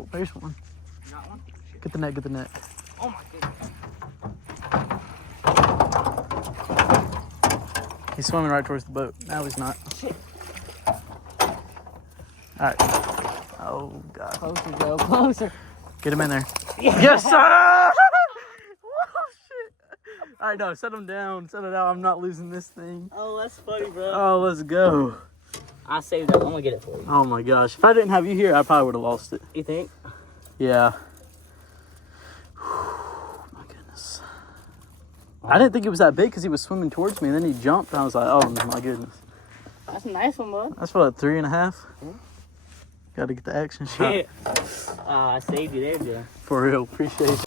Oh, there's one. Got one? Get the net, get the net. Oh my goodness. He's swimming right towards the boat. Now he's not. Shit. Alright. Oh, God. Closer, Joe, closer. Get him in there. Yeah. Yes, sir! Oh, shit. Alright, no, set him down. Set it out. I'm not losing this thing. Oh, that's funny, bro. Oh, let's go. I saved that. I'm gonna get it for you. Oh, my gosh. If I didn't have you here, I probably would have lost it. You think? Yeah. My goodness. I didn't think it was that big because he was swimming towards me, and then he jumped, and I was like, oh, my goodness. That's a nice one, bud. That's what, 3.5? Got to get the action shot. I saved you there, Joe. For real. Appreciate it.